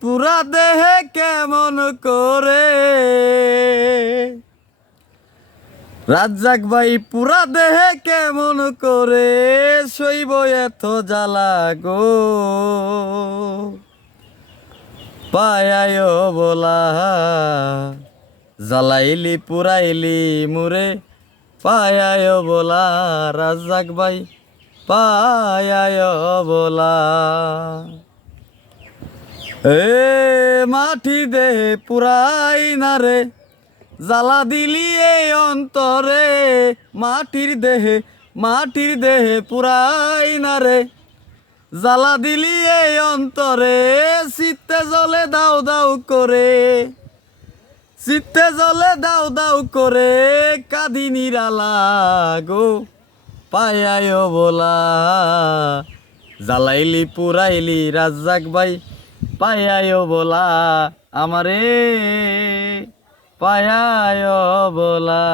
পুরা দেহে কেমন করে রাজ্জাক ভাই পুরা দেহে কেমন করে সইব এত জ্বালা গো পায়ায় বলা জ্বালাইলি পুরাইলি মুরে পায়ায় বলা রাজ্জাক ভাই পায়ায় বলা এ মাটি দেহে পুরাই না রে জ্বালা দিলি এই অন্তরে মাটির দেহে পুরাই না রে জ্বালা দিলি এই অন্তরে চিত্তে জ্বলে দাও দাও করে চিত্তে জ্বলে দাও দাও করে কাঁদি নিরালা গো পায়ায় বলা জ্বালাইলি পুরাইলি রাজ্জাক ভাই পায়ায় বলা আমারে পায়ায় বলা।